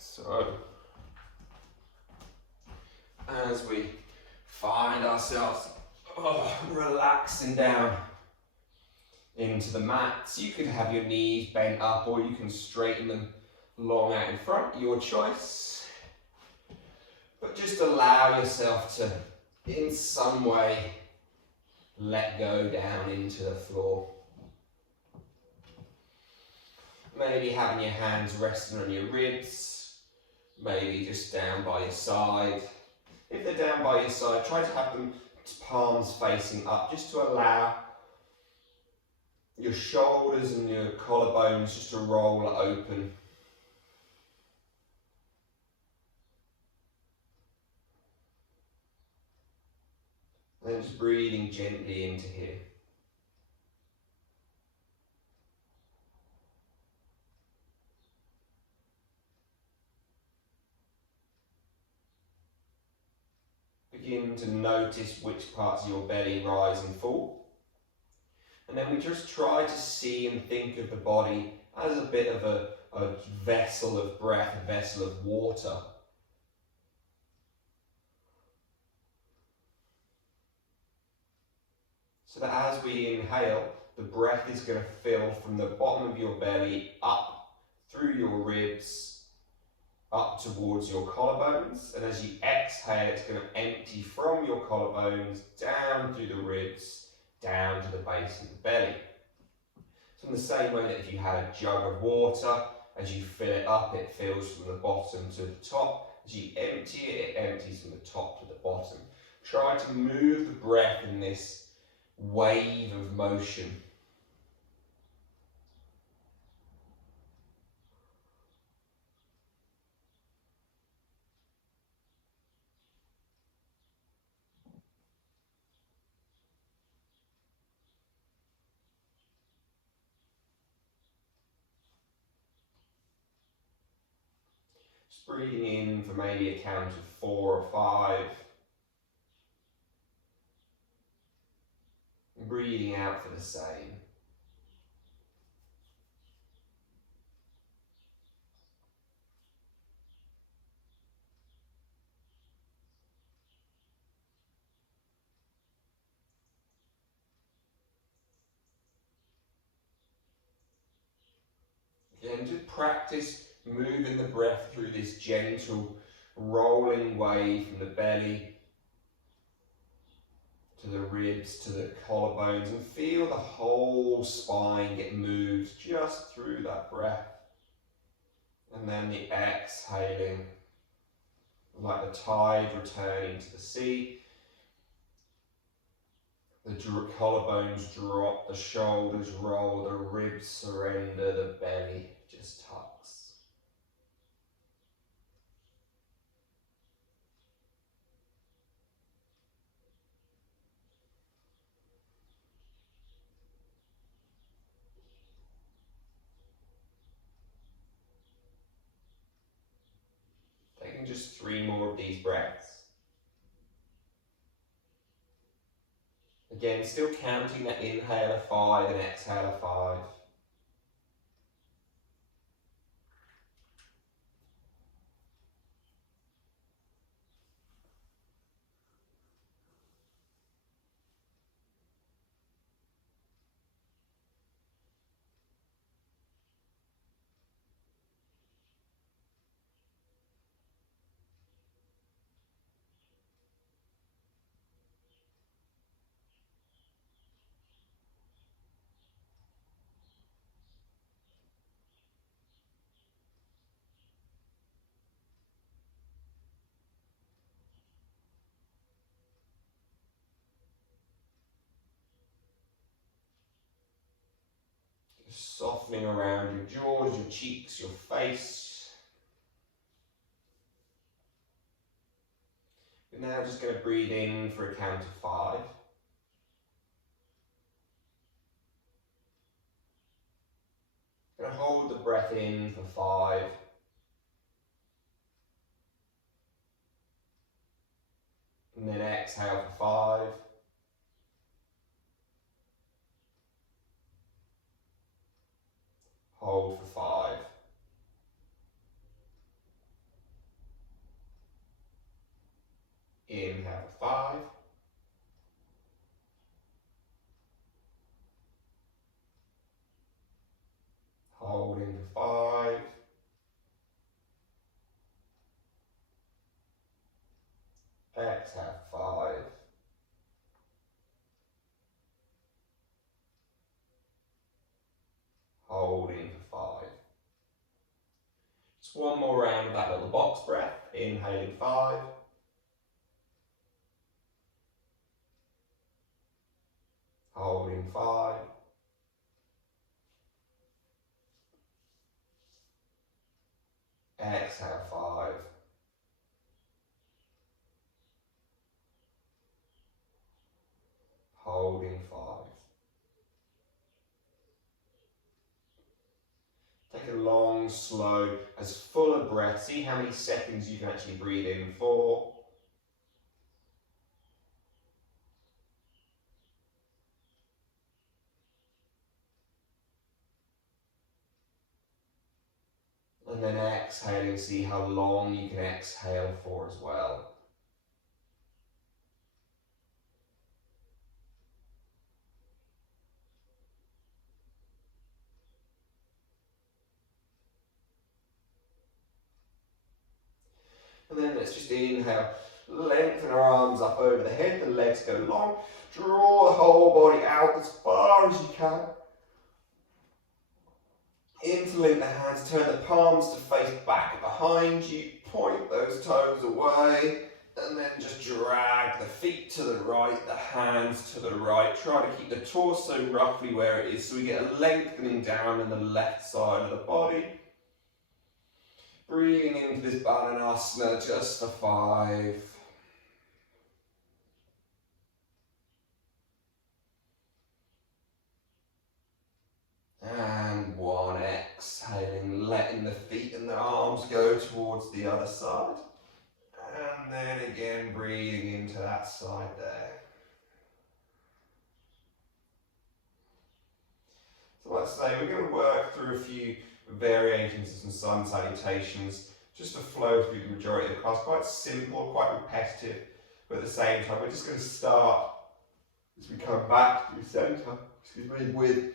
So, as we find ourselves relaxing down into the mats, you could have your knees bent up or you can straighten them long out in front, your choice. But just allow yourself to, in some way, let go down into the floor. Maybe having your hands resting on your ribs, maybe just down by your side. If they're down by your side, try to have them palms facing up, just to allow your shoulders and your collarbones just to roll open. And then just breathing gently into here. Begin to notice which parts of your belly rise and fall. And then we just try to see and think of the body as a bit of a vessel of breath, a vessel of water. So that as we inhale, the breath is going to fill from the bottom of your belly up through your ribs, up towards your collarbones, and as you exhale, it's going to empty from your collarbones down through the ribs, down to the base of the belly. So in the same way that if you had a jug of water, as you fill it up, it fills from the bottom to the top. As you empty it, it empties from the top to the bottom. Try to move the breath in this wave of motion. Just breathing in for maybe a count of 4 or 5. And breathing out for the same. Again, just practice moving the breath through this gentle rolling wave from the belly to the ribs, to the collarbones, and feel the whole spine get moved just through that breath. And then the exhaling, like the tide returning to the sea. The collarbones drop, the shoulders roll, the ribs surrender, the belly just tucks. Taking just 3 more of these breaths. Again, still counting that inhale of 5 and exhale of 5. Softening around your jaws, your cheeks, your face. We're now just going to breathe in for a count of 5. Going to hold the breath in for 5. And then exhale for 5. Hold for 5. Inhale for 5. Holding for 5. Exhale 5. Holding for 5. Just one more round of that little box breath. Inhaling 5. Holding 5. Exhale 5. Holding 5. Take a long, slow, as full of breath. See how many seconds you can actually breathe in for. And then exhaling, see how long you can exhale for as well. And then let's just inhale, lengthen our arms up over the head, the legs go long, draw the whole body out as far as you can. Interlink the hands, turn the palms to face back behind you, point those toes away, and then just drag the feet to the right, the hands to the right. Try to keep the torso roughly where it is so we get a lengthening down in the left side of the body. Breathing into this Balanasana just for 5. And 1, exhaling, letting the feet and the arms go towards the other side. And then again, breathing into that side there. So let's say we're going to work through a few variations of some sun salutations, just to flow through the majority of the class. Quite simple, quite repetitive, but at the same time, we're just going to start as we come back through center, with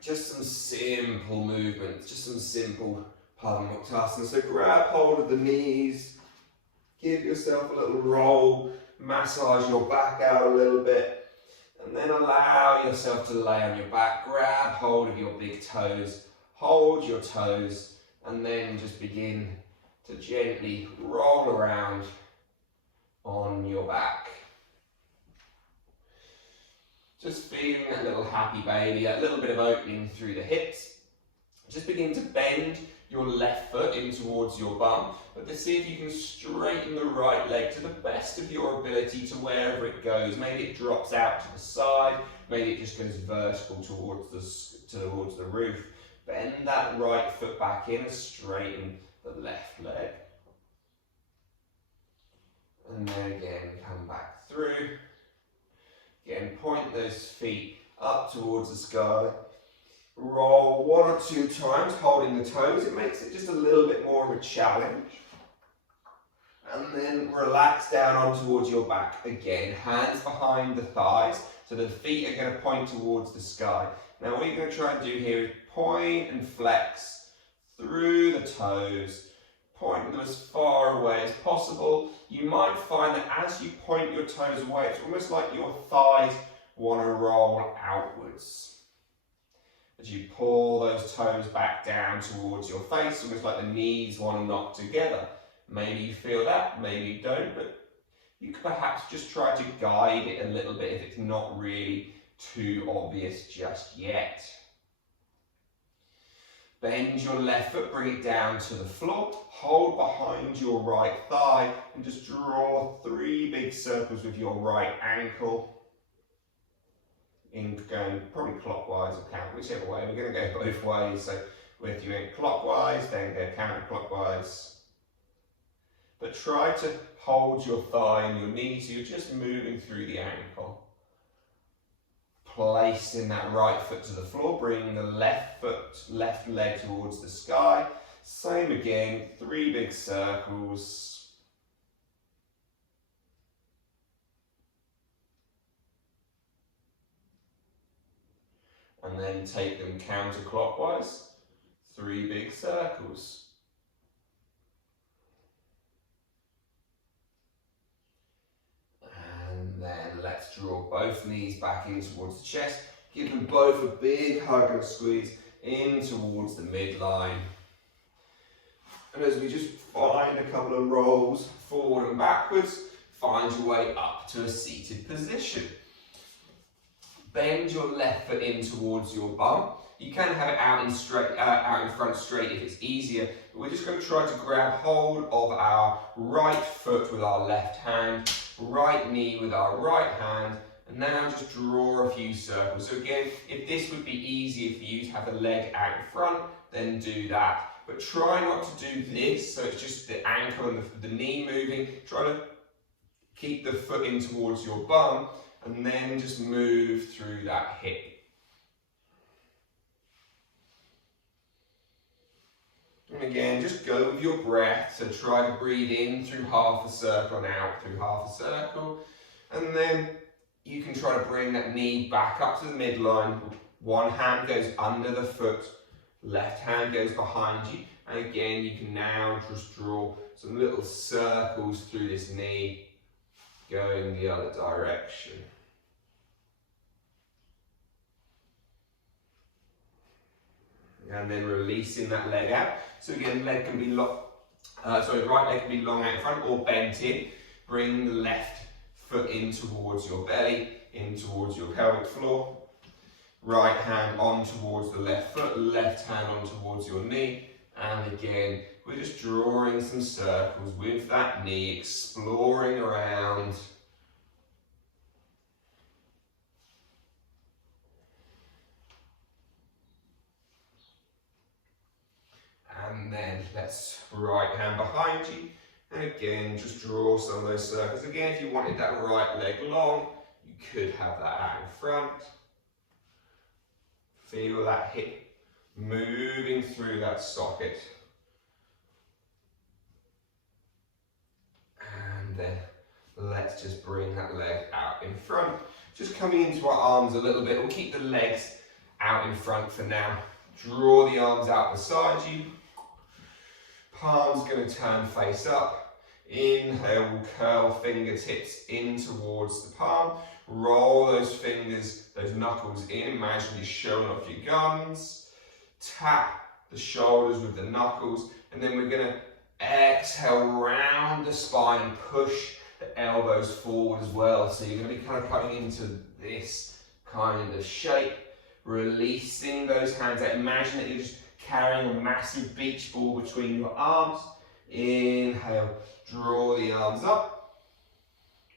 just some simple movements, just some simple Padma-Muktasana. So grab hold of the knees, give yourself a little roll, massage your back out a little bit, and then allow yourself to lay on your back. Grab hold of your big toes, hold your toes, and then just begin to gently roll around on your back. Just feeling that little happy baby, that little bit of opening through the hips. Just begin to bend your left foot in towards your bum, but to see if you can straighten the right leg to the best of your ability to wherever it goes. Maybe it drops out to the side, maybe it just goes vertical towards the roof. Bend that right foot back in and straighten the left leg. And then again, come back through. Again, point those feet up towards the sky. Roll 1 or 2 times, holding the toes. It makes it just a little bit more of a challenge. And then relax down on towards your back. Again, hands behind the thighs, so the feet are going to point towards the sky. Now what you're going to try and do here is point and flex through the toes. Point them as far away as possible. You might find that as you point your toes away, it's almost like your thighs want to roll outwards. As you pull those toes back down towards your face, almost like the knees want to knock together. Maybe you feel that, maybe you don't, but you could perhaps just try to guide it a little bit if it's not really too obvious just yet. Bend your left foot, bring it down to the floor, hold behind your right thigh, and just draw 3 big circles with your right ankle. In going probably clockwise or counter, whichever way. We're going to go both ways. So if you went clockwise, then go counterclockwise. But try to hold your thigh and your knee so you're just moving through the ankle. Placing that right foot to the floor, bringing the left leg towards the sky. Same again, 3 big circles. And then take them counterclockwise, 3 big circles. And then let's draw both knees back in towards the chest. Give them both a big hug and squeeze in towards the midline. And as we just find a couple of rolls forward and backwards, find your way up to a seated position. Bend your left foot in towards your bum. You can have it out in front straight if it's easier, but we're just going to try to grab hold of our right foot with our left hand, right knee with our right hand, and now just draw a few circles. So again, if this would be easier for you to have the leg out in front, then do that. But try not to do this, so it's just the ankle and the knee moving. Try to keep the foot in towards your bum, and then just move through that hip. And again, just go with your breath, so try to breathe in through half a circle and out through half a circle. And then you can try to bring that knee back up to the midline. One hand goes under the foot, left hand goes behind you. And again, you can now just draw some little circles through this knee, going the other direction. And then releasing that leg out. So again, leg can be right leg can be long out in front or bent in. Bring the left foot in towards your belly, in towards your pelvic floor. Right hand on towards the left foot, left hand on towards your knee. And again, we're just drawing some circles with that knee, exploring around. And then let's right hand behind you. And again, just draw some of those circles. Again, if you wanted that right leg long, you could have that out in front. Feel that hip moving through that socket. And then let's just bring that leg out in front. Just coming into our arms a little bit. We'll keep the legs out in front for now. Draw the arms out beside you. Palms going to turn face up. Inhale, we'll curl fingertips in towards the palm. Roll those fingers, those knuckles in. Imagine you're showing off your guns. Tap the shoulders with the knuckles. And then we're going to exhale, round the spine, push the elbows forward as well. So you're going to be kind of coming into this kind of shape. Releasing those hands out. Imagine that you're just carrying a massive beach ball between your arms. Inhale, draw the arms up.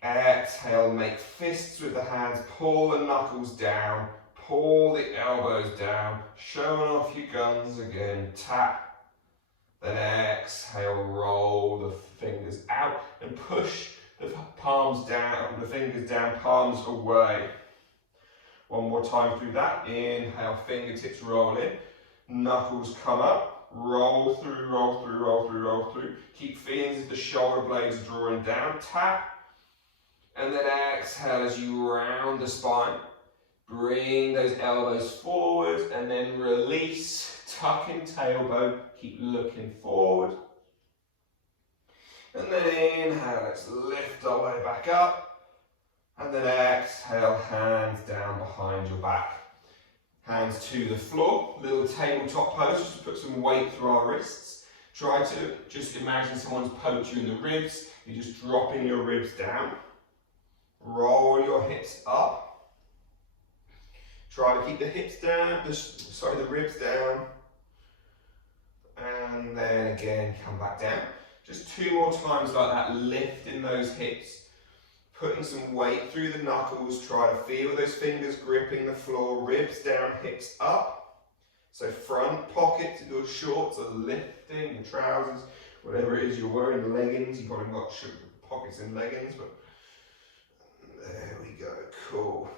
Exhale, make fists with the hands, pull the knuckles down, pull the elbows down, showing off your guns again, tap. Then exhale, roll the fingers out and push the palms down, the fingers down, palms away. One more time through that. Inhale, fingertips roll in, knuckles come up, roll through, roll through, roll through, roll through. Keep feeling as the shoulder blades are drawing down, tap. And then exhale as you round the spine. Bring those elbows forward and then release, tuck in tailbone, keep looking forward. And then inhale, let's lift our way back up. And then exhale, hands down behind your back. Hands to the floor, little tabletop pose, just to put some weight through our wrists. Try to just imagine someone's poked you in the ribs. You're just dropping your ribs down. Roll your hips up. Try to keep the hips down, the ribs down. And then again, come back down. Just 2 more times like that, lifting those hips. Putting some weight through the knuckles. Try to feel those fingers gripping the floor, ribs down, hips up. So front pockets of your shorts are lifting, your trousers, whatever it is you're wearing, leggings. You've probably got pockets in leggings, but there we go, cool.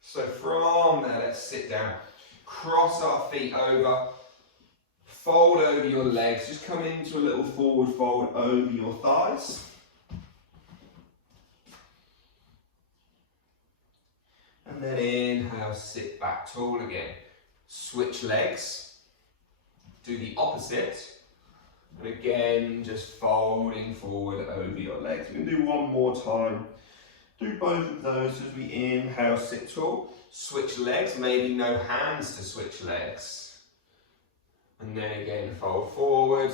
So from there, let's sit down. Cross our feet over, fold over your legs, just come into a little forward fold over your thighs. And And then inhale, sit back tall again. Switch legs. Do the opposite. And again, just folding forward over your legs. We can do one more time. Do both of those as we inhale, sit tall. Switch legs, maybe no hands to switch legs. And then again, fold forward.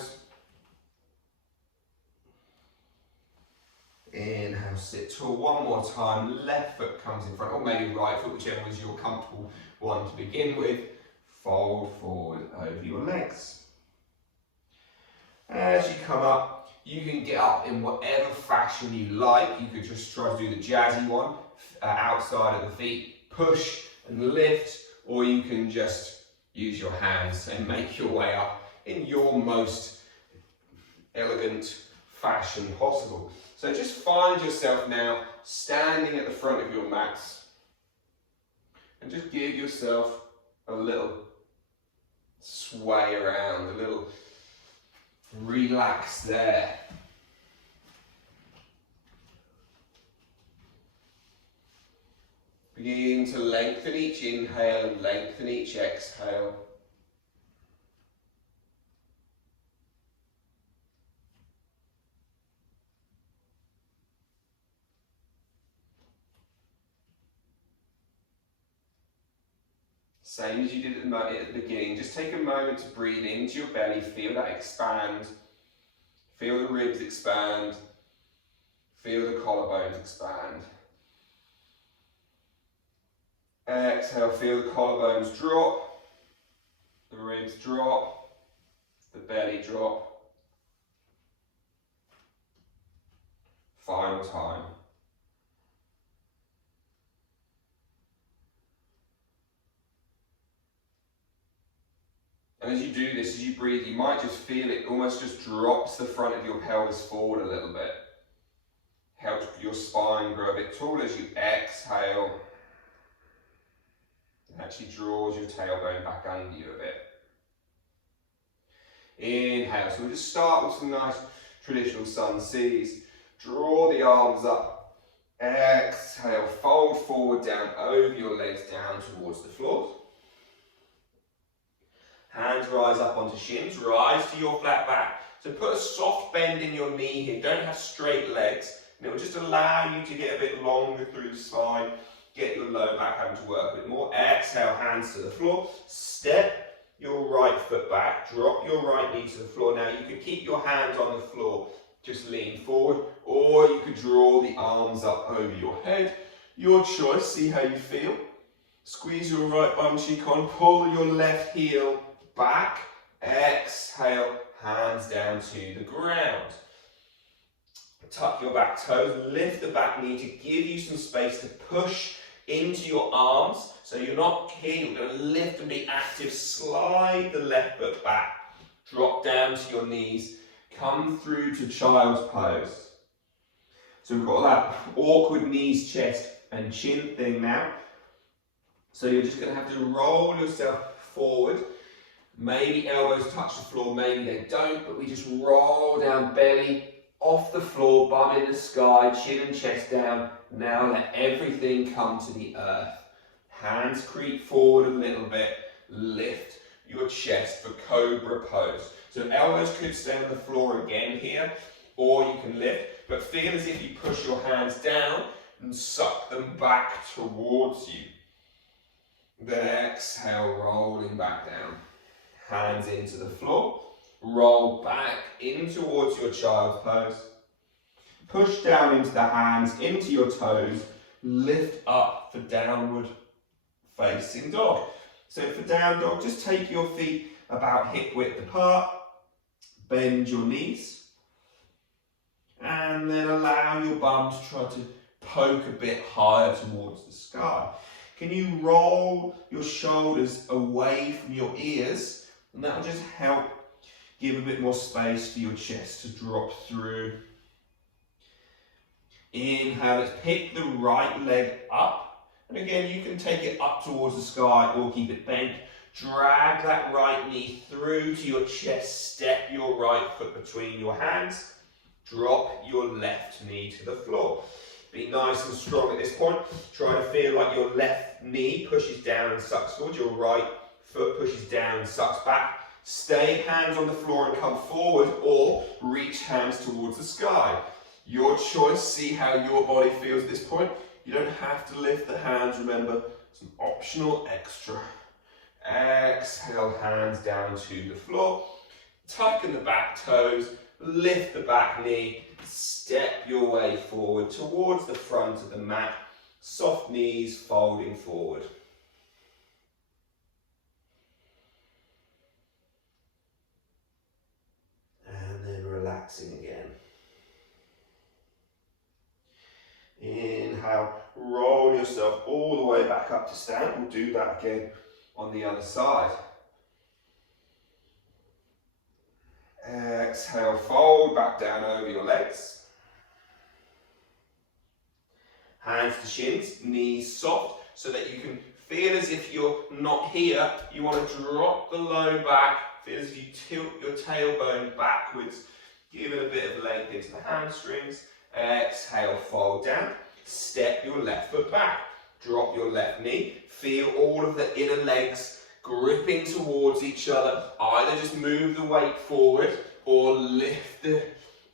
Inhale, sit tall. One more time. Left foot comes in front, or maybe right foot, whichever is your comfortable one to begin with. Fold forward over your legs. As you come up, you can get up in whatever fashion you like. You could just try to do the jazzy one, outside of the feet, push and lift, or you can just use your hands and make your way up in your most elegant fashion possible. So just find yourself now standing at the front of your mats and just give yourself a little sway around, a little relax there. Begin to lengthen each inhale and lengthen each exhale. Same as you did at the beginning, just take a moment to breathe into your belly, feel that expand, feel the ribs expand, feel the collarbones expand. Exhale, feel the collarbones drop, the ribs drop, the belly drop. Final time. And as you do this, as you breathe, you might just feel it almost just drops the front of your pelvis forward a little bit. Helps your spine grow a bit taller as you exhale. It actually draws your tailbone back under you a bit. Inhale, so we'll just start with some nice traditional sun C's. Draw the arms up. Exhale, fold forward down over your legs down towards the floor. Hands rise up onto shins, rise to your flat back. So put a soft bend in your knee here, don't have straight legs, and it will just allow you to get a bit longer through the spine, get your lower back having to work a bit more. Exhale, hands to the floor, step your right foot back, drop your right knee to the floor. Now you could keep your hands on the floor, just lean forward, or you could draw the arms up over your head. Your choice, see how you feel. Squeeze your right bum cheek on, pull your left heel back, exhale, hands down to the ground. Tuck your back toes, lift the back knee to give you some space to push into your arms. So you're not here, you're going to lift and be active. Slide the left foot back, drop down to your knees, come through to child's pose. So we've got that awkward knees, chest and chin thing now. So you're just going to have to roll yourself forward. Maybe elbows touch the floor, maybe they don't, but we just roll down, belly off the floor, bum in the sky, chin and chest down. Now let everything come to the earth. Hands creep forward a little bit, lift your chest for cobra pose. So elbows could stay on the floor again here, or you can lift, but feel as if you push your hands down and suck them back towards you. Then exhale, rolling back down. Hands into the floor, roll back in towards your child's pose. Push down into the hands, into your toes, lift up for downward facing dog. So for down dog, just take your feet about hip width apart, bend your knees, and then allow your bum to try to poke a bit higher towards the sky. Can you roll your shoulders away from your ears? And that will just help give a bit more space for your chest to drop through. Inhale, let's pick the right leg up. And again, you can take it up towards the sky or keep it bent. Drag that right knee through to your chest. Step your right foot between your hands. Drop your left knee to the floor. Be nice and strong at this point. Try to feel like your left knee pushes down and sucks forward. Your right foot pushes down and sucks back. Stay hands on the floor and come forward, or reach hands towards the sky. Your choice. See how your body feels at this point. You don't have to lift the hands, remember, it's an optional extra. Exhale, hands down to the floor. Tuck in the back toes, lift the back knee, step your way forward towards the front of the mat. Soft knees folding forward. And then relaxing again. Inhale, roll yourself all the way back up to stand. We'll do that again on the other side. Exhale, fold back down over your legs. Hands to shins, knees soft, so that you can feel as if you're not here. You want to drop the low back, feel as if you tilt your tailbone backwards, give it a bit of length into the hamstrings. Exhale, fold down, step your left foot back, drop your left knee, feel all of the inner legs gripping towards each other. Either just move the weight forward or lift the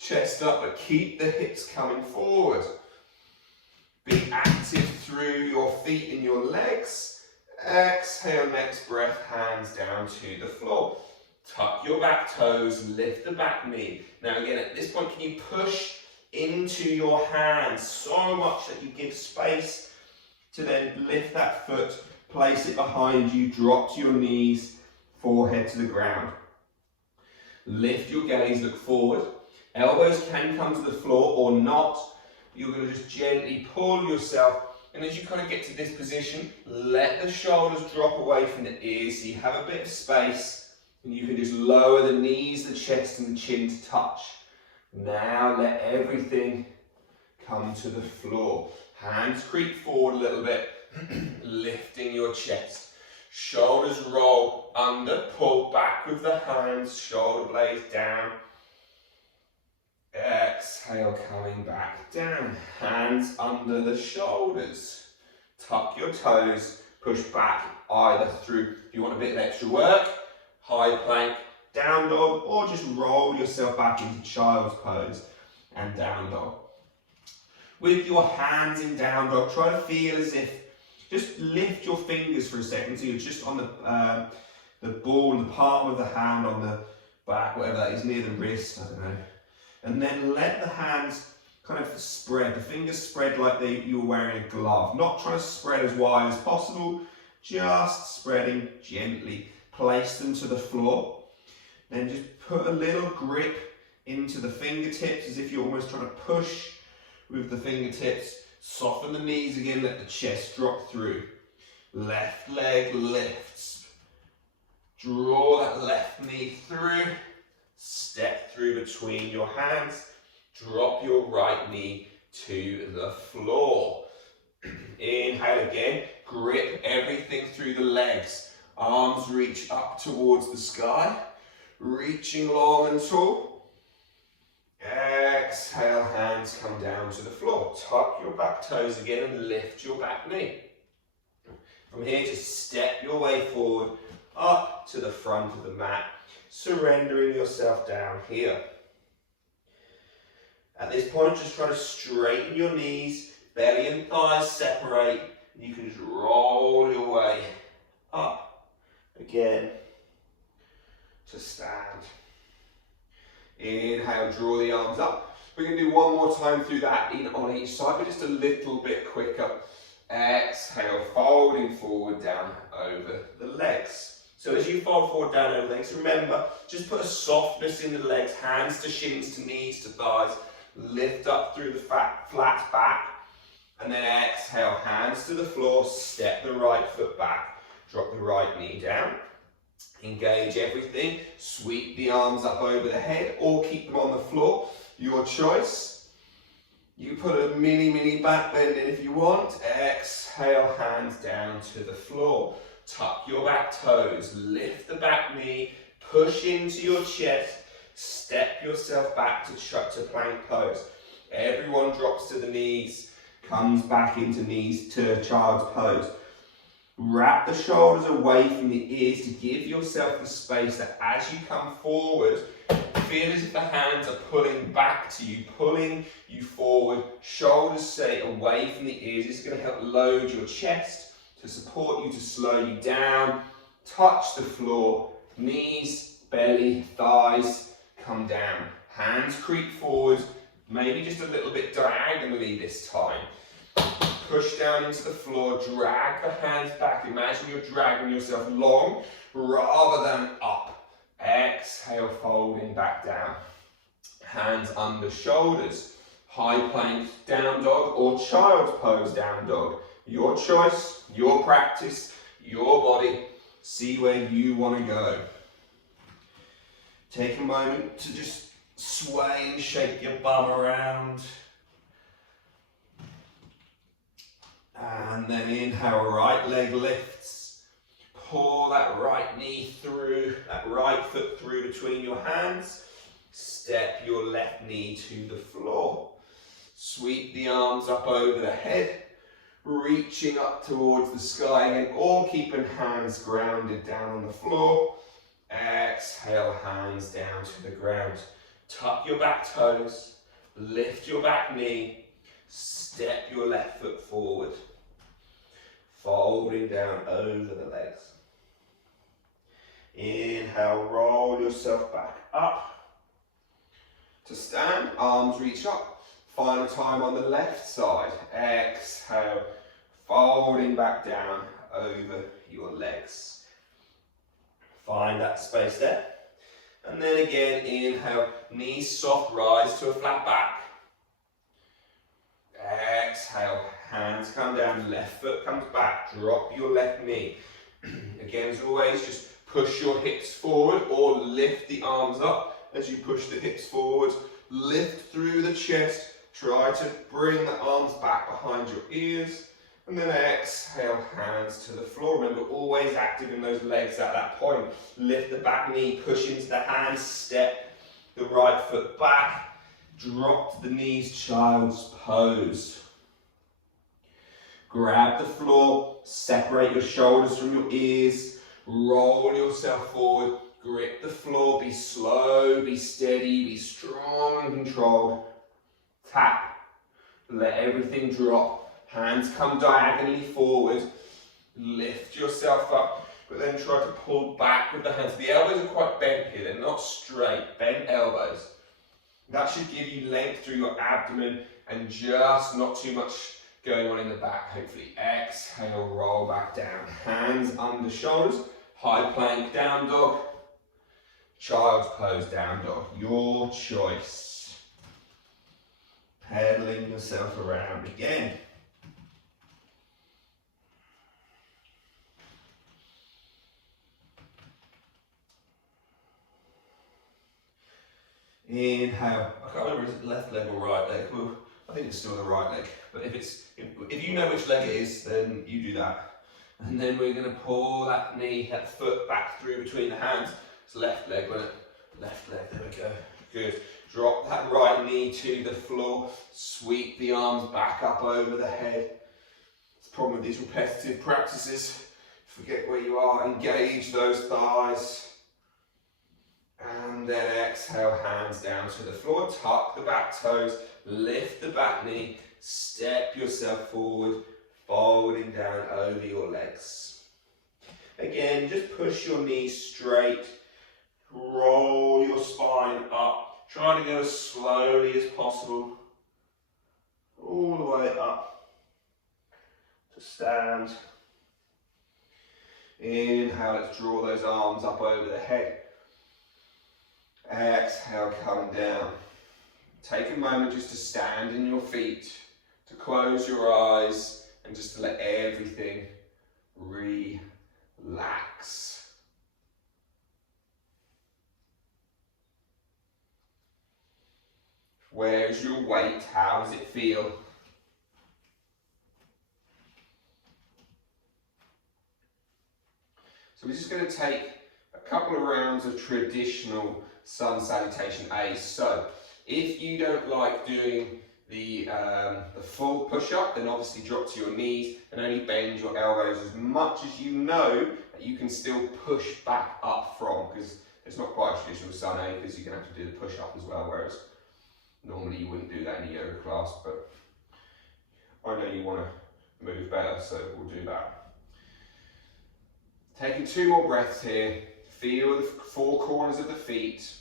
chest up, but keep the hips coming forward. Be active through your feet and your legs. Exhale, next breath, hands down to the floor. Tuck your back toes, lift the back knee. Now again, at this point, can you push into your hands so much that you give space to then lift that foot, place it behind you, drop to your knees, forehead to the ground. Lift your gaze, look forward. Elbows can come to the floor or not. You're going to just gently pull yourself, and as you kind of get to this position, let the shoulders drop away from the ears so you have a bit of space, and you can just lower the knees, the chest and the chin to touch. Now let everything come to the floor. Hands creep forward a little bit, lifting your chest. Shoulders roll under, pull back with the hands, shoulder blades down. Exhale, coming back down. Hands under the shoulders. Tuck your toes, push back either through, if you want a bit of extra work, high plank, down dog, or just roll yourself back into child's pose and down dog. With your hands in down dog, try to feel as if, just lift your fingers for a second, so you're just on the ball, the palm of the hand on the back, whatever that is, near the wrist, I don't know. And then let the hands kind of spread, the fingers spread like you were wearing a glove. Not trying to spread as wide as possible, just spreading gently. Place them to the floor. Then just put a little grip into the fingertips as if you're almost trying to push with the fingertips. Soften the knees again, let the chest drop through. Left leg lifts. Draw that left knee through. Step through between your hands. Drop your right knee to the floor. Inhale again. Grip everything through the legs. Arms reach up towards the sky. Reaching long and tall. Exhale, hands come down to the floor. Tuck your back toes again and lift your back knee. From here, just step your way forward up to the front of the mat, surrendering yourself down here. At this point, just try to straighten your knees, belly and thighs separate. You can just roll your way up again to stand. Inhale, draw the arms up. We're going to do one more time through that in on each side, but just a little bit quicker. Exhale, folding forward down over the legs. So as you fold forward down over the legs, remember, just put a softness in the legs, hands to shins, to knees, to thighs. Lift up through the flat back. And then exhale, hands to the floor, step the right foot back. Drop the right knee down. Engage everything, sweep the arms up over the head or keep them on the floor, your choice. You put a mini back bend in if you want. Exhale, hands down to the floor. Tuck your back toes, lift the back knee, push into your chest, step yourself back to plank pose. Everyone drops to the knees, Comes back into knees to child's pose. Wrap the shoulders away from the ears to give yourself the space that as you come forward, feel as if the hands are pulling back to you, pulling you forward. Shoulders stay away from the ears. It's going to help load your chest to support you, to slow you down. Touch the floor. Knees, belly, thighs come down. Hands creep forward, maybe just a little bit diagonally this time. Push down into the floor, drag the hands back. Imagine you're dragging yourself long rather than up. Exhale, folding back down. Hands under shoulders. High plank down dog or child's pose down dog. Your choice, your practice, your body. See where you want to go. Take a moment to just sway and shake your bum around. And then inhale, right leg lifts. Pull that right knee through, that right foot through between your hands. Step your left knee to the floor. Sweep the arms up over the head, reaching up towards the sky again, or keeping hands grounded down on the floor. Exhale, hands down to the ground. Tuck your back toes, lift your back knee, step your left foot forward. Folding down over the legs. Inhale, roll yourself back up. To stand, arms reach up. Final time on the left side. Exhale, folding back down over your legs. Find that space there. And then again, inhale, knees soft, rise to a flat back. Exhale, hands come down, left foot comes back, drop your left knee. Again, as always, just push your hips forward or lift the arms up as you push the hips forward. Lift through the chest, try to bring the arms back behind your ears. And then exhale, hands to the floor. Remember, always active in those legs at that point. Lift the back knee, push into the hands, step the right foot back. Drop to the knees, child's pose. Grab the floor, separate your shoulders from your ears, roll yourself forward, grip the floor, be slow, be steady, be strong and controlled. Tap, let everything drop. Hands come diagonally forward, lift yourself up, but then try to pull back with the hands. The elbows are quite bent here, they're not straight, bent elbows. That should give you length through your abdomen and just not too much going on in the back, hopefully. Exhale, roll back down. Hands under shoulders, high plank down dog, child's pose down dog. Your choice. Pedaling yourself around again. Inhale. I can't remember if it's left leg or right leg. Well, I think it's still the right leg. But if you know which leg it is, then you do that. And then we're going to pull that knee, that foot back through between the hands. It's left leg, wasn't it? Left leg, there we go. Good. Drop that right knee to the floor. Sweep the arms back up over the head. It's the problem with these repetitive practices. Forget where you are. Engage those thighs. And then exhale, hands down to the floor. Tuck the back toes. Lift the back knee. Step yourself forward. Folding down over your legs. Again, just push your knees straight. Roll your spine up. Try to go as slowly as possible. All the way up to stand. Inhale, let's draw those arms up over the head. Exhale, come down. Take a moment just to stand in your feet, to close your eyes, and just to let everything relax. Where's your weight? How does it feel? So we're just going to take a couple of rounds of traditional sun salutation A. So if you don't like doing the full push-up, then obviously drop to your knees and only bend your elbows as much as you know that you can still push back up from, because it's not quite a traditional sun A, because you're going to have to do the push-up as well, whereas normally you wouldn't do that in a yoga class, but I know you want to move better, so we'll do that. Taking 2 more breaths here. Feel the 4 corners of the feet.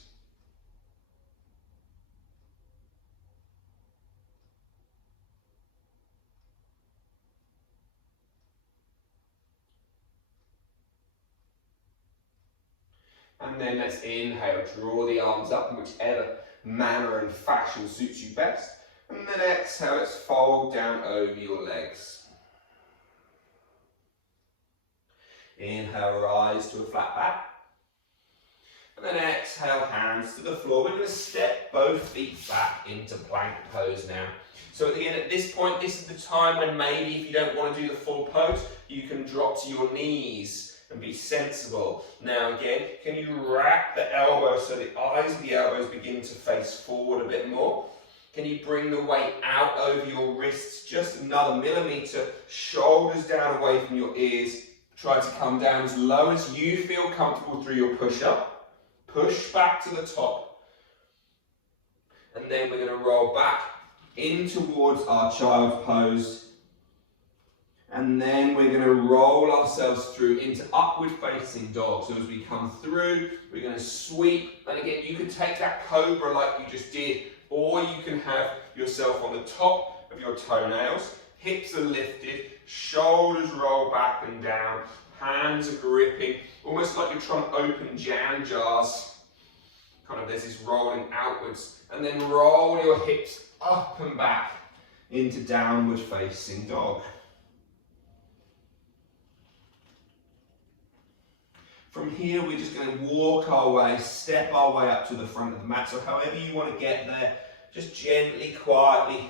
And then let's inhale, draw the arms up in whichever manner and fashion suits you best. And then exhale, let's fold down over your legs. Inhale, rise to a flat back. And then exhale, hands to the floor. We're going to step both feet back into plank pose now. So again, at this point, this is the time when maybe if you don't want to do the full pose, you can drop to your knees and be sensible. Now again, can you wrap the elbows so the eyes of the elbows begin to face forward a bit more? Can you bring the weight out over your wrists just another millimeter, shoulders down away from your ears. Try to come down as low as you feel comfortable through your push-up. Push back to the top. And then we're going to roll back in towards our child pose. And then we're going to roll ourselves through into upward facing dog. So as we come through, we're going to sweep. And again, you can take that cobra like you just did, or you can have yourself on the top of your toenails. Hips are lifted, shoulders roll back and down, hands are gripping, almost like you're trying to open jam jars. Kind of there's this rolling outwards. And then roll your hips up and back into downward facing dog. From here, we're just going to walk our way, step our way up to the front of the mat. So however you want to get there, just gently, quietly,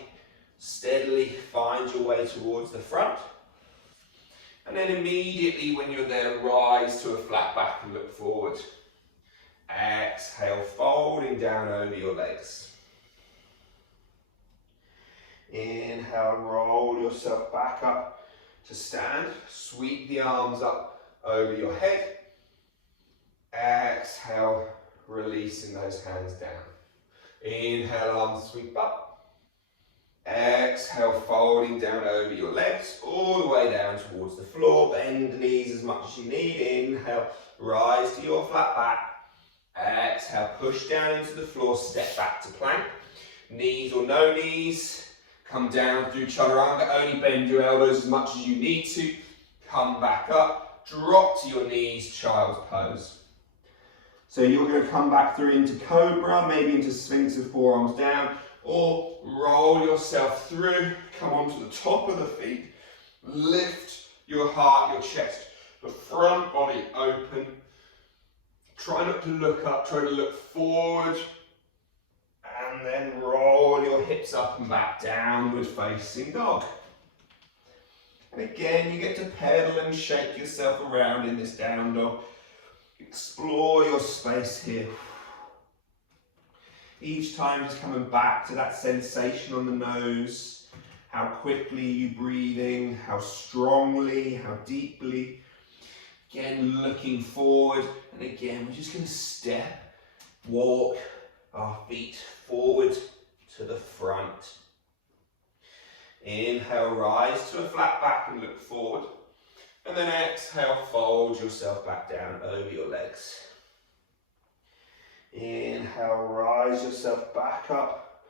steadily find your way towards the front. And then immediately when you're there, rise to a flat back and look forward. Exhale, folding down over your legs. Inhale, roll yourself back up to stand. Sweep the arms up over your head. Exhale, releasing those hands down. Inhale, arms sweep up. Exhale, folding down over your legs, all the way down towards the floor. Bend the knees as much as you need. Inhale, rise to your flat back. Exhale, push down into the floor, step back to plank. Knees or no knees. Come down through chaturanga, only bend your elbows as much as you need to. Come back up, drop to your knees, child's pose. So you're going to come back through into cobra, maybe into sphinx with forearms down, or roll yourself through, come onto the top of the feet, lift your heart, your chest, the front body open. Try not to look up, try to look forward, and then roll your hips up and back, downward facing dog. And again, you get to pedal and shake yourself around in this down dog. Explore your space here. Each time just coming back to that sensation on the nose, how quickly you're breathing, how strongly, how deeply. Again, looking forward, and again, we're just going to step, walk our feet forward to the front. Inhale, rise to a flat back and look forward. And then exhale, fold yourself back down over your legs. Inhale, rise yourself back up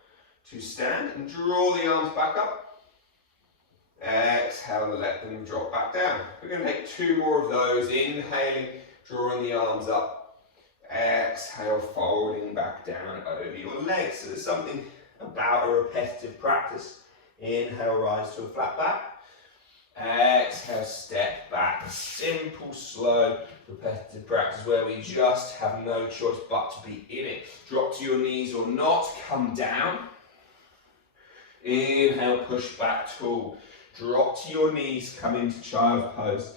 to stand and draw the arms back up. Exhale, let them drop back down. We're going to take 2 more of those. Inhaling, drawing the arms up. Exhale, folding back down over your legs. So there's something about a repetitive practice. Inhale, rise to a flat back. Exhale, step back. Simple, slow, repetitive practice where we just have no choice but to be in it. Drop to your knees or not, come down. Inhale, push back, tall. Drop to your knees, come into child pose.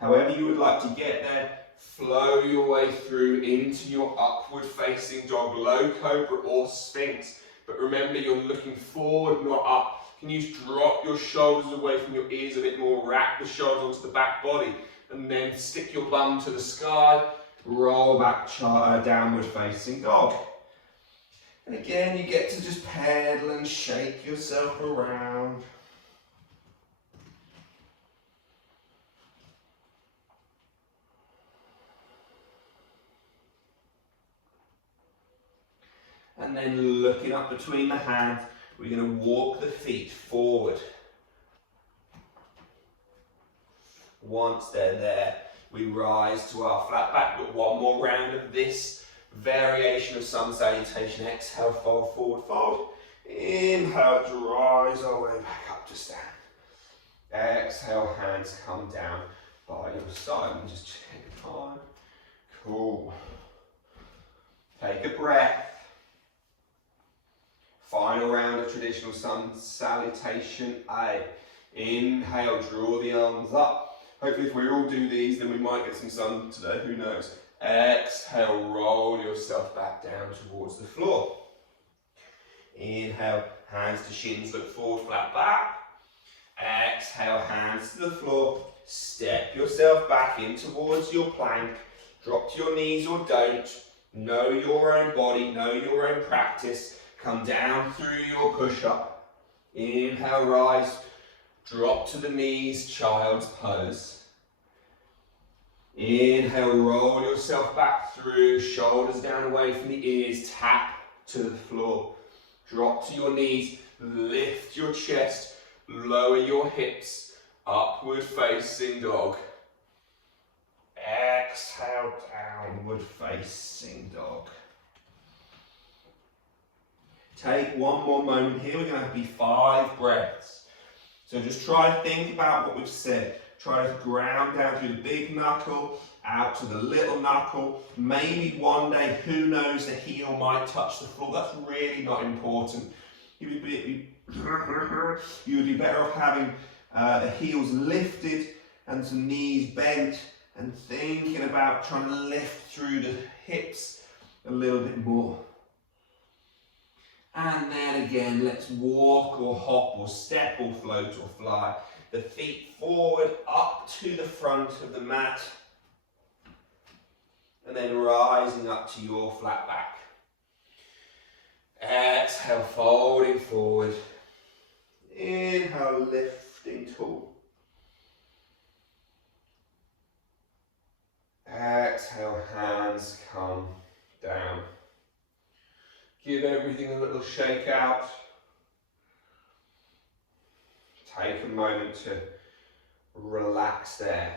However you would like to get there, flow your way through into your upward facing dog, low cobra or sphinx. but remember you're looking forward, not up. Can you drop your shoulders away from your ears a bit more, wrap the shoulders onto the back body, and then stick your bum to the sky, roll back, downward facing dog. And again, you get to just pedal and shake yourself around. And then looking up between the hands, we're going to walk the feet forward. Once they're there, we rise to our flat back. But one more round of this variation of sun salutation. Exhale, fold forward, fold. Inhale to rise our way back up to stand. Exhale, hands come down by your side. And just check time. Cool. Take a breath. Final round of traditional sun salutation. Inhale, draw the arms up. Hopefully if we all do these, then we might get some sun today, who knows. Exhale, roll yourself back down towards the floor. Inhale, hands to shins, look forward, flat back. Exhale, hands to the floor. Step yourself back in towards your plank. Drop to your knees or don't. Know your own body, know your own practice. Come down through your push-up. Inhale, rise. Drop to the knees, child's pose. Inhale, roll yourself back through, shoulders down away from the ears, tap to the floor. Drop to your knees, lift your chest, lower your hips, upward facing dog. Exhale, downward facing dog. Take one more moment here. We're going to be 5 breaths. So just try to think about what we've said. Try to ground down through the big knuckle, out to the little knuckle. Maybe one day, who knows, the heel might touch the floor. That's really not important. You'd be better off having the heels lifted and some knees bent and thinking about trying to lift through the hips a little bit more. And then again, let's walk or hop or step or float or fly. The feet forward up to the front of the mat. And then rising up to your flat back. Exhale, folding forward. Inhale, lifting tall. Exhale, hands come down. Give everything a little shake out. Take a moment to relax there.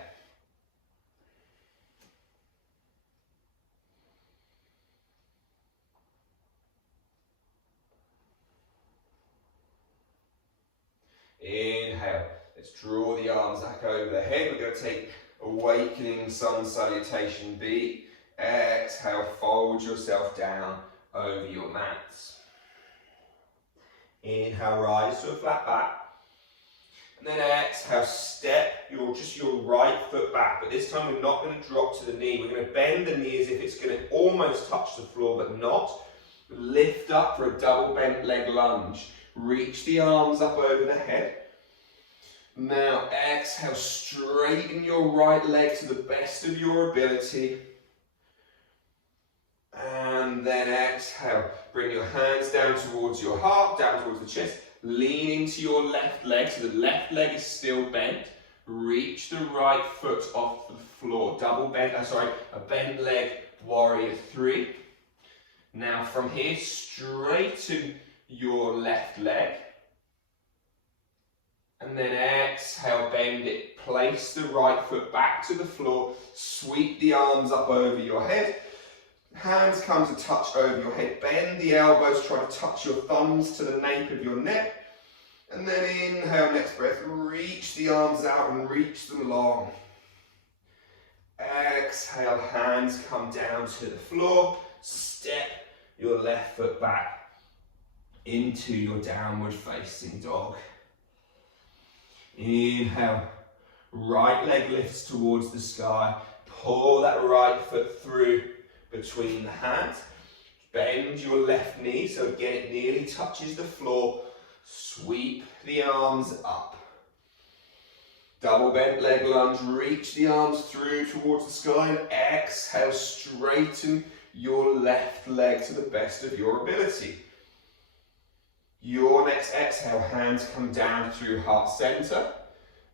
Inhale. Let's draw the arms back over the head. We're going to take awakening sun salutation B. Exhale, fold yourself down over your mats. Inhale, rise to a flat back. And then exhale, step your right foot back. But this time we're not going to drop to the knee. We're going to bend the knee as if it's going to almost touch the floor, but not. Lift up for a double bent leg lunge. Reach the arms up over the head. Now exhale, straighten your right leg to the best of your ability. And then exhale, bring your hands down towards your heart, down towards the chest. Lean into your left leg, so the left leg is still bent. Reach the right foot off the floor. A bent leg, warrior 3. Now from here, straighten your left leg. And then exhale, bend it. Place the right foot back to the floor. Sweep the arms up over your head. Hands come to touch over your head. Bend the elbows, try to touch your thumbs to the nape of your neck. And then inhale, next breath, reach the arms out and reach them long. Exhale, hands come down to the floor. Step your left foot back into your downward facing dog. Inhale, right leg lifts towards the sky. Pull that right foot through between the hands. Bend your left knee, so again it nearly touches the floor. Sweep the arms up. Double bent leg lunge, reach the arms through towards the sky and exhale, straighten your left leg to the best of your ability. Your next exhale, hands come down through heart center.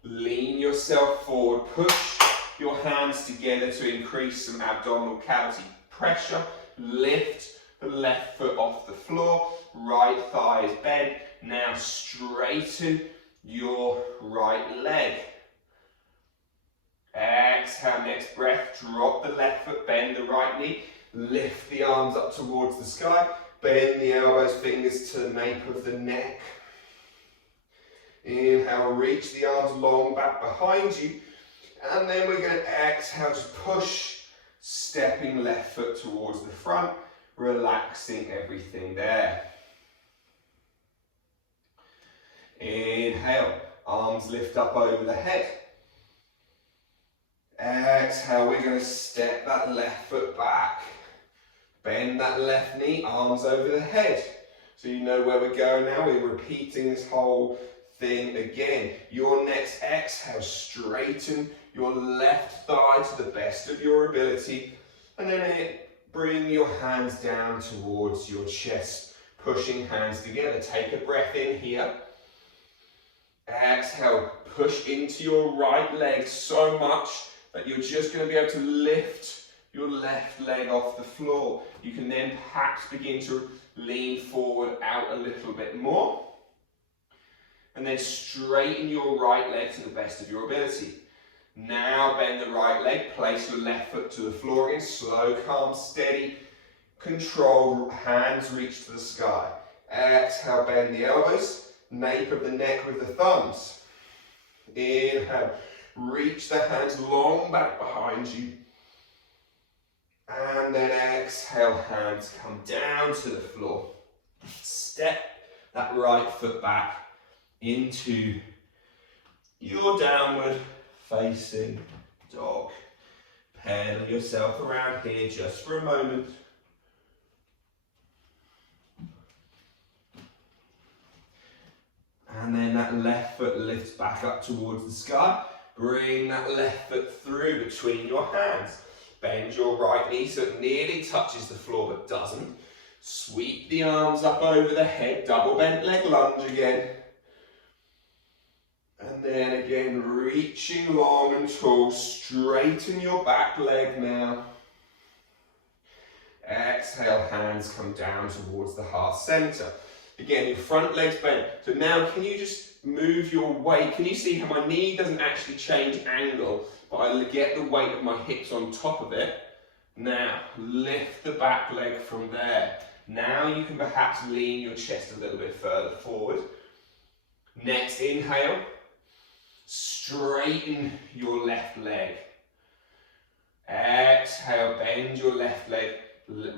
Lean yourself forward, push your hands together to increase some abdominal cavity pressure. Lift the left foot off the floor, right thigh is bent. Now straighten your right leg. Exhale, next breath, drop the left foot, bend the right knee, lift the arms up towards the sky, bend the elbows, fingers to the nape of the neck. Inhale, reach the arms long back behind you, and then we're going to exhale, just push, stepping left foot towards the front, relaxing everything there. Inhale, arms lift up over the head. Exhale, we're going to step that left foot back. Bend that left knee, arms over the head. So you know where we're going now. We're repeating this whole thing again. Your next exhale, straighten your left thigh to the best of your ability. And then bring your hands down towards your chest, pushing hands together. Take a breath in here. Exhale, push into your right leg so much that you're just going to be able to lift your left leg off the floor. You can then perhaps begin to lean forward out a little bit more. And then straighten your right leg to the best of your ability. Now bend the right leg, place your left foot to the floor again. Slow, calm, steady, control, hands reach to the sky. Exhale, bend the elbows, nape of the neck with the thumbs. Inhale, reach the hands long back behind you. And then exhale, hands come down to the floor. Step that right foot back into your downward facing dog. Pedal yourself around here just for a moment. And then that left foot lifts back up towards the sky. Bring that left foot through between your hands. Bend your right knee so it nearly touches the floor but doesn't. Sweep the arms up over the head. Double bent leg lunge again. And then again, reaching long and tall. Straighten your back leg now. Exhale, hands come down towards the heart center. Again, your front leg's bent. So now can you just move your weight? Can you see how my knee doesn't actually change angle, but I get the weight of my hips on top of it? Now, lift the back leg from there. Now you can perhaps lean your chest a little bit further forward. Next inhale, straighten your left leg. Exhale, bend your left leg,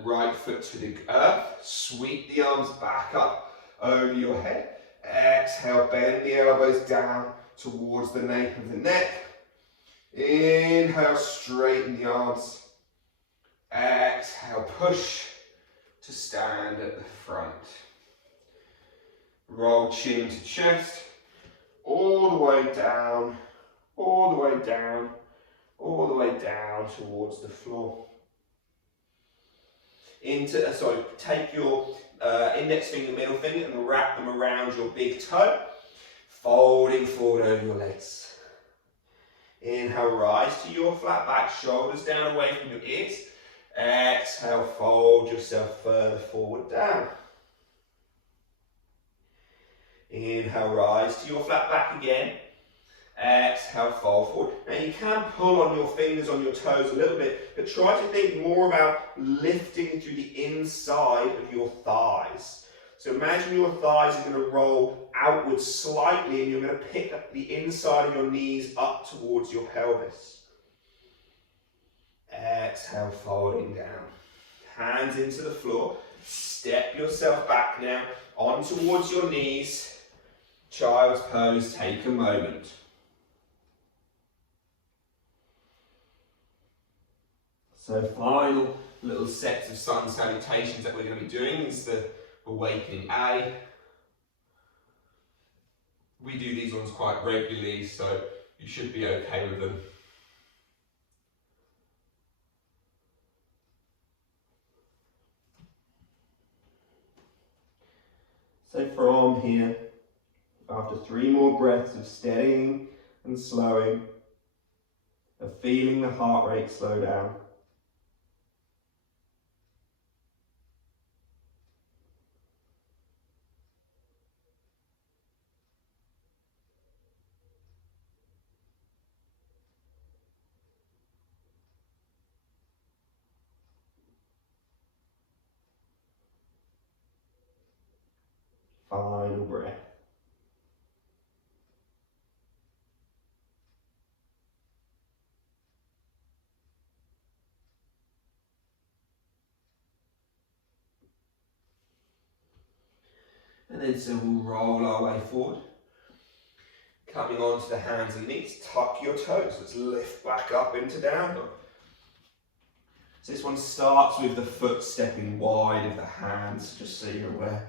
right foot to the earth. Sweep the arms back up over your head. Exhale, bend the elbows down towards the nape of the neck. Inhale, straighten the arms. Exhale, push to stand at the front. Roll chin to chest, all the way down, all the way down, all the way down towards the floor. Take your index finger, middle finger, and wrap them around your big toe, folding forward over your legs. Inhale, rise to your flat back, shoulders down away from your ears. Exhale, fold yourself further forward down. Inhale, rise to your flat back again. Exhale, fold forward. Now you can pull on your fingers, on your toes a little bit, but try to think more about lifting through the inside of your thighs. So imagine your thighs are going to roll outwards slightly and you're going to pick up the inside of your knees up towards your pelvis. Exhale, folding down. Hands into the floor. Step yourself back now on towards your knees. Child's pose, take a moment. So final little sets of sun salutations that we're going to be doing. Is the awakening A. We do these ones quite regularly, so you should be okay with them. So from here, after 3 more breaths of steadying and slowing, of feeling the heart rate slow down, final breath. And then so we'll roll our way forward. Coming onto the hands and knees, tuck your toes. Let's lift back up into down dog. So this one starts with the foot stepping wide of the hands, just so you're aware.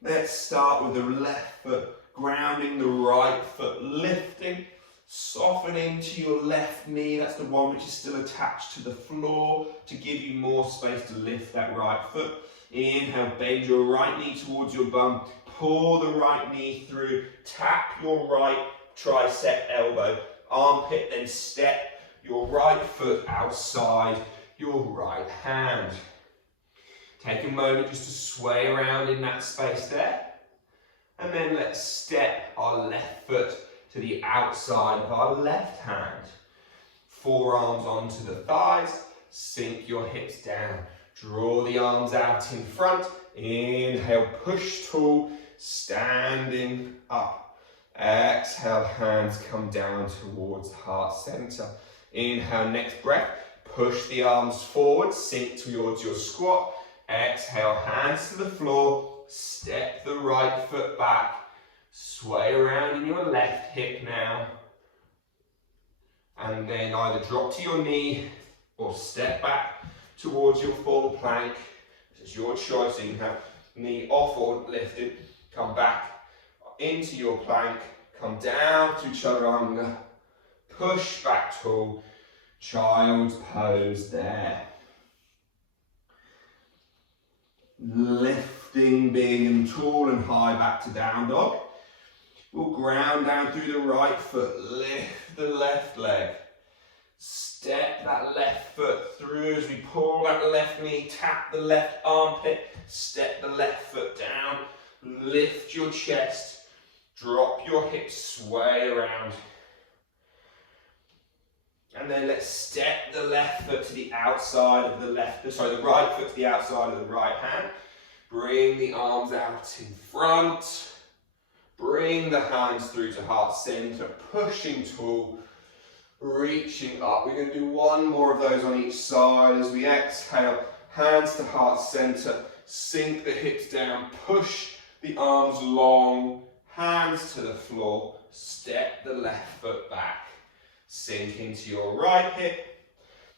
Let's start with the left foot, grounding the right foot, lifting, softening to your left knee. That's the one which is still attached to the floor to give you more space to lift that right foot. Inhale, bend your right knee towards your bum, pull the right knee through, tap your right tricep elbow, armpit, then step your right foot outside your right hand. Take a moment just to sway around in that space there. And then let's step our left foot to the outside of our left hand. Forearms onto the thighs, sink your hips down. Draw the arms out in front. Inhale, push tall, standing up. Exhale, hands come down towards heart center. Inhale, next breath. Push the arms forward, sink towards your squat. Exhale, hands to the floor. Step the right foot back. Sway around in your left hip now. And then either drop to your knee or step back towards your full plank. This is your choice. So you can have knee off or lifted. Come back into your plank. Come down to chaturanga. Push back tall. Child's pose there. Lifting big and tall and high back to down dog. We'll ground down through the right foot. Lift the left leg. Step that left foot through as we pull that left knee, tap the left armpit, step the left foot down, lift your chest, drop your hips, sway around. And then let's step the left foot to the outside of the the right foot to the outside of the right hand. Bring the arms out in front. Bring the hands through to heart center, pushing tall. Reaching up. We're going to do one more of those on each side as we exhale. Hands to heart center. Sink the hips down. Push the arms long. Hands to the floor. Step the left foot back. Sink into your right hip.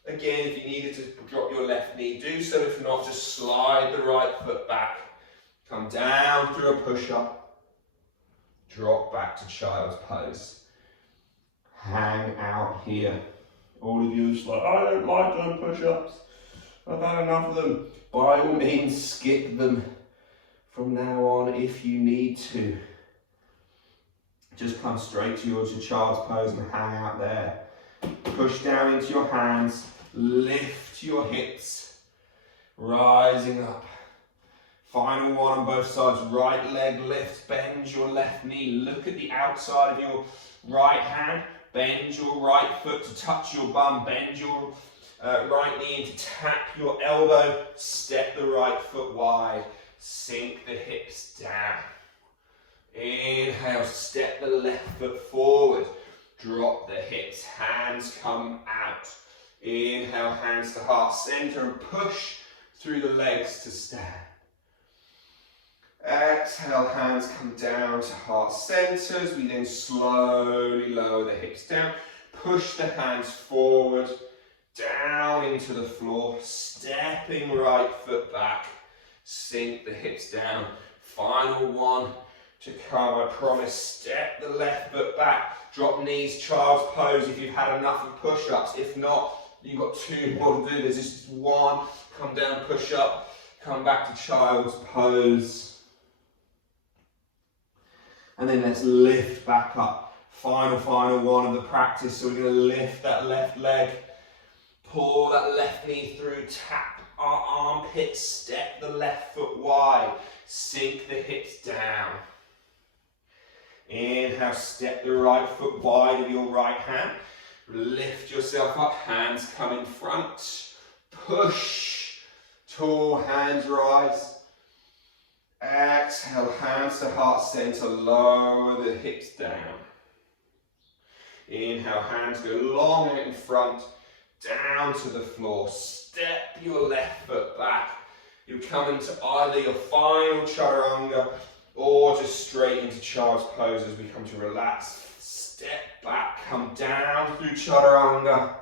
Again, if you needed to drop your left knee, do so. If not, just slide the right foot back. Come down through a push-up. Drop back to child's pose. Hang out here. All of you are just like, I don't like doing push-ups. I've had enough of them. By all means, skip them from now on if you need to. Just come straight towards your child's pose and hang out there. Push down into your hands. Lift your hips. Rising up. Final one on both sides. Right leg lifts. Bend your left knee. Look at the outside of your right hand. Bend your right foot to touch your bum. Bend your right knee to tap your elbow. Step the right foot wide. Sink the hips down. Inhale, step the left foot forward. Drop the hips. Hands come out. Inhale, hands to heart center and push through the legs to stand. Exhale, hands come down to heart centers. We then slowly lower the hips down. Push the hands forward. down into the floor, stepping right foot back, sink the hips down. Final one to come, I promise. Step the left foot back, drop knees, child's pose if you've had enough of push-ups. If not, you've got 2 more to do. There's just 1, come down, push up, come back to child's pose. And then let's lift back up. Final one of the practice. So we're going to lift that left leg, pull that left knee through, tap our armpit, step the left foot wide, sink the hips down. Inhale, step the right foot wide of your right hand. Lift yourself up, hands come in front. Push, tall, hands rise. Exhale, hands to heart center, lower the hips down. Inhale, hands go long out in front, down to the floor. Step your left foot back. You come into either your final chaturanga or just straight into child's pose as we come to relax. Step back, come down through chaturanga,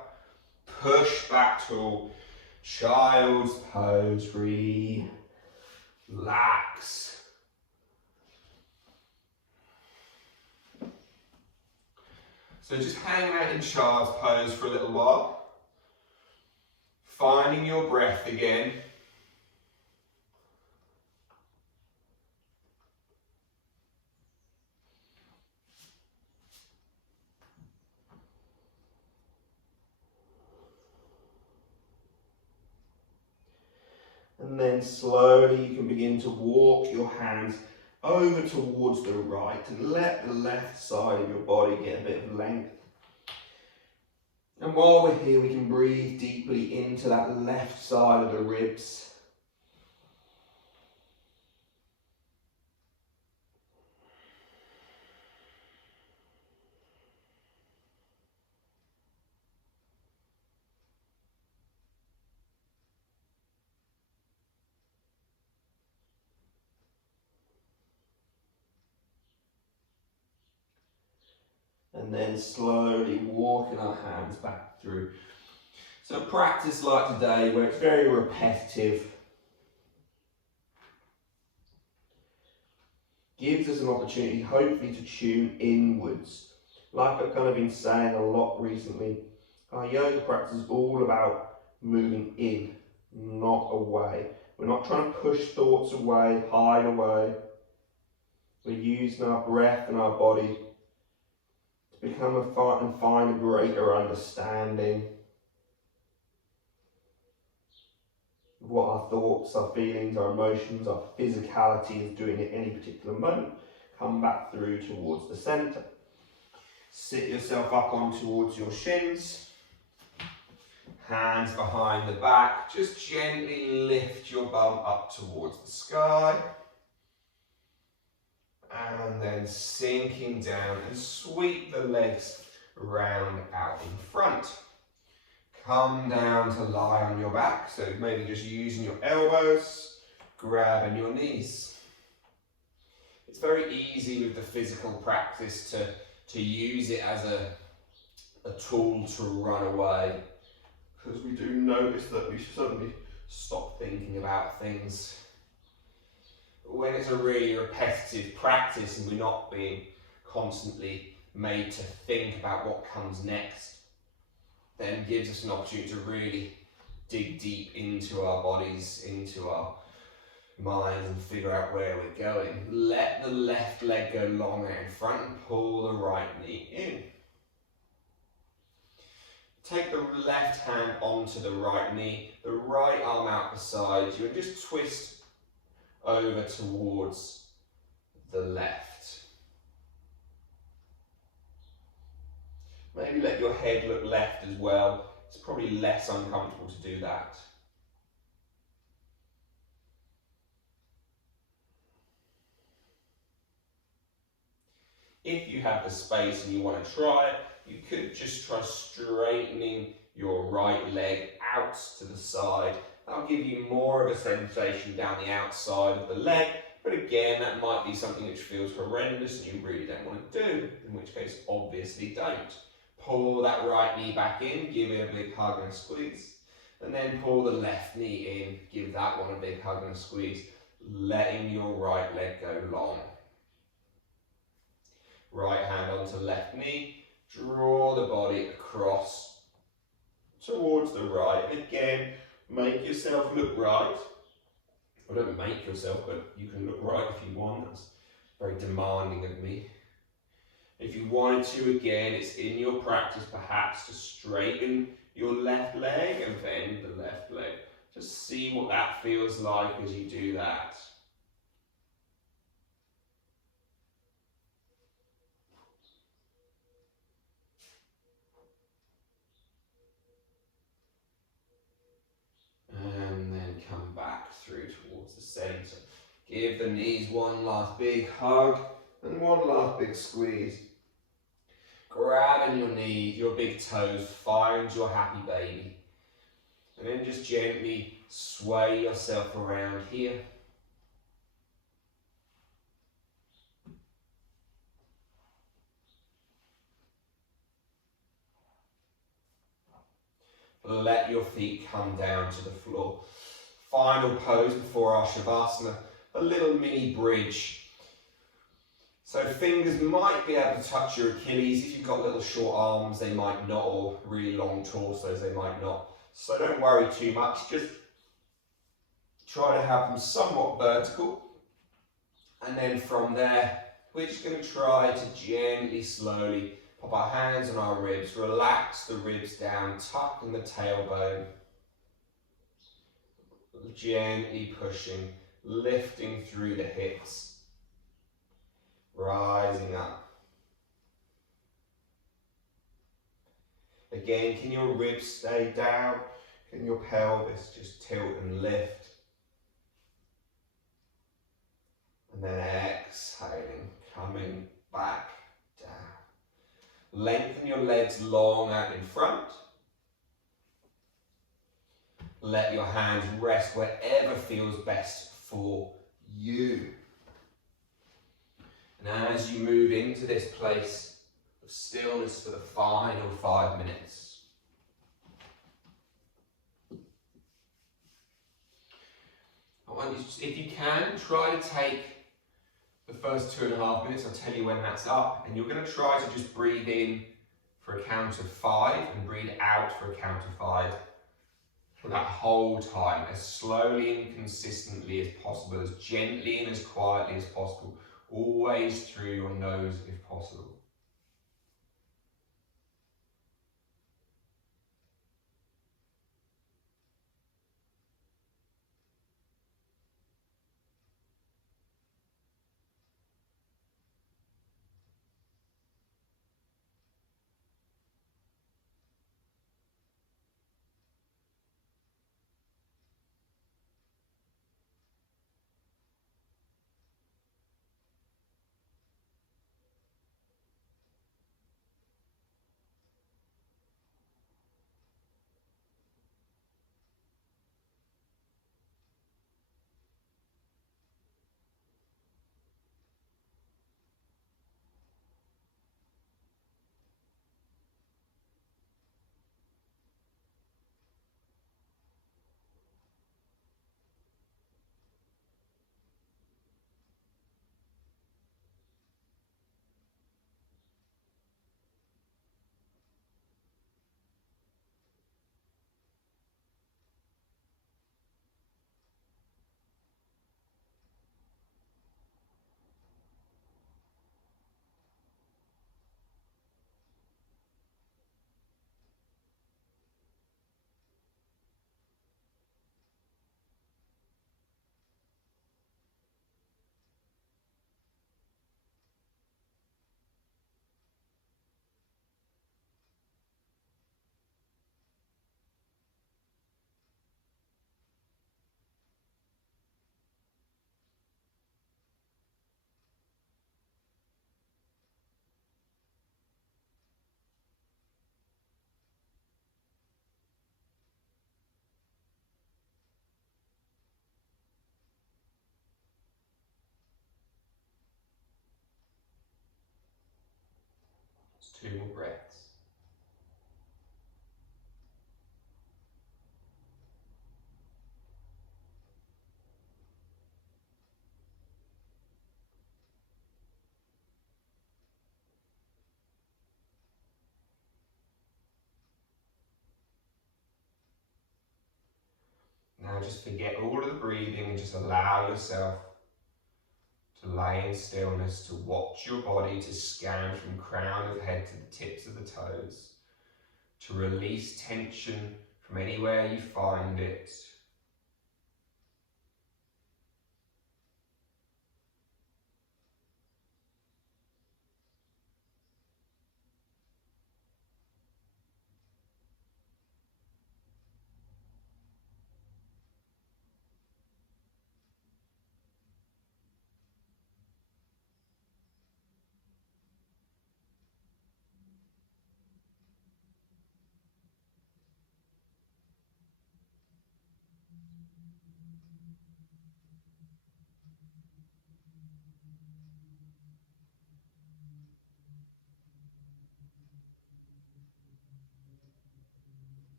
push back to child's pose, relax. So just hang out in child's pose for a little while, finding your breath again. And then slowly you can begin to walk your hands over towards the right and let the left side of your body get a bit of length. And while we're here, we can breathe deeply into that left side of the ribs. And then slowly walking our hands back through. So practice like today, where it's very repetitive, gives us an opportunity, hopefully, to tune inwards. Like I've kind of been saying a lot recently, our yoga practice is all about moving in, not away. We're not trying to push thoughts away, hide away. We're using our breath and our body become and find a greater understanding of what our thoughts, our feelings, our emotions, our physicality is doing at any particular moment. Come back through towards the centre. Sit yourself up on towards your shins. Hands behind the back. Just gently lift your bum up towards the sky. And then sinking down and sweep the legs round out in front. Come down to lie on your back, so maybe just using your elbows, grabbing your knees. It's very easy with the physical practice to use it as a tool to run away, because we do notice that we suddenly stop thinking about things. When it's a really repetitive practice and we're not being constantly made to think about what comes next, then gives us an opportunity to really dig deep into our bodies, into our minds, and figure out where we're going. Let the left leg go long out in front and pull the right knee in. Take the left hand onto the right knee, the right arm out beside you, and just twist over towards the left. Maybe let your head look left as well. It's probably less uncomfortable to do that. If you have the space and you want to try it, you could just try straightening your right leg out to the side. That'll give you more of a sensation down the outside of the leg, but again, that might be something which feels horrendous and you really don't want to do, in which case, obviously don't. Pull that right knee back in, give it a big hug and a squeeze. And then pull the left knee in, give that one a big hug and a squeeze, letting your right leg go long. Right hand onto left knee, draw the body across towards the right. And again, make yourself look right. Well, don't make yourself, but you can look right if you want. That's very demanding of me. If you wanted to, again, it's in your practice perhaps to straighten your left leg and bend the left leg. Just see what that feels like as you do that. And then come back through towards the center. Give the knees one last big hug and one last big squeeze. Grabbing your knees, your big toes, find your happy baby. And then just gently sway yourself around here. Let your feet come down to the floor. Final pose before our Shavasana, a little mini bridge. So fingers might be able to touch your Achilles. If you've got little short arms, they might not, or really long torsos, they might not. So don't worry too much, just try to have them somewhat vertical. And then from there, we're just going to try to gently, slowly pop our hands on our ribs, relax the ribs down, tucking the tailbone. Gently pushing, lifting through the hips, rising up. Again, can your ribs stay down? Can your pelvis just tilt and lift? And then exhaling, coming back down. Lengthen your legs long out in front. Let your hands rest wherever feels best for you. And as you move into this place of stillness for the final 5 minutes, I want you to, if you can, try to take the first 2.5 minutes. I'll tell you when that's up, and you're going to try to just breathe in for a count of 5 and breathe out for a count of 5. For that whole time, as slowly and consistently as possible, as gently and as quietly as possible, always through your nose if possible. Just 2 more breaths. Now just forget all of the breathing and just allow yourself to lay in stillness, to watch your body, to scan from crown of head to the tips of the toes, to release tension from anywhere you find it.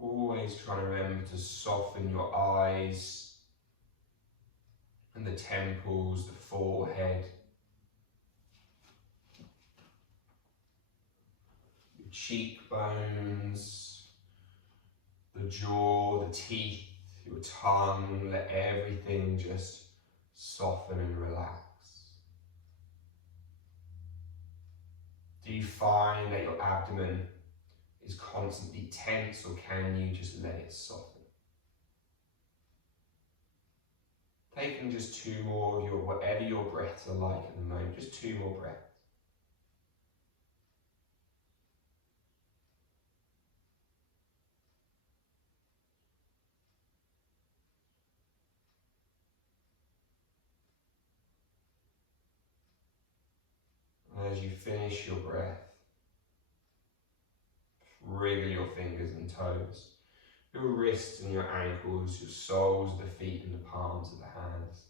Always trying to remember to soften your eyes and the temples, the forehead, your cheekbones, the jaw, the teeth, your tongue. Let everything just soften and relax. Do you find that your abdomen is constantly tense, or can you just let it soften? Taking just 2 more of your, whatever your breaths are like at the moment, just 2 more breaths. And as you finish your breath, wriggle your fingers and toes, your wrists and your ankles, your soles of the feet and the palms of the hands.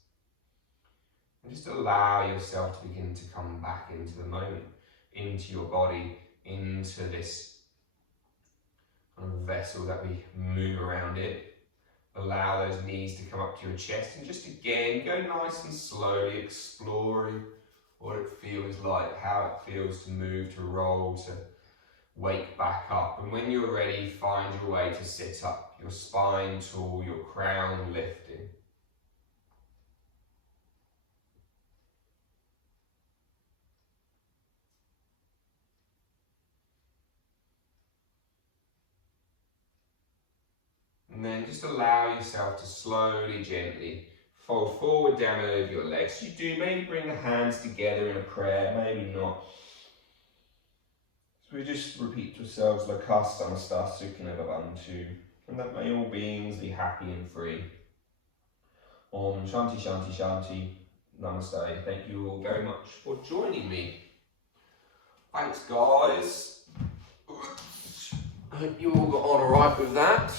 And just allow yourself to begin to come back into the moment, into your body, into this kind of vessel that we move around in. Allow those knees to come up to your chest, and just again, go nice and slowly, exploring what it feels like, how it feels to move, to roll, to wake back up. And when you're ready, find your way to sit up, your spine tall, your crown lifting. And then just allow yourself to slowly, gently fold forward down over your legs. You do maybe bring the hands together in a prayer, maybe not. So we just repeat to ourselves, Lakha samasta sukhina bhavantu, and that may all beings be happy and free. Om Shanti Shanti Shanti. Namaste. Thank you all very much for joining me. Thanks guys. I hope you all got on alright with that.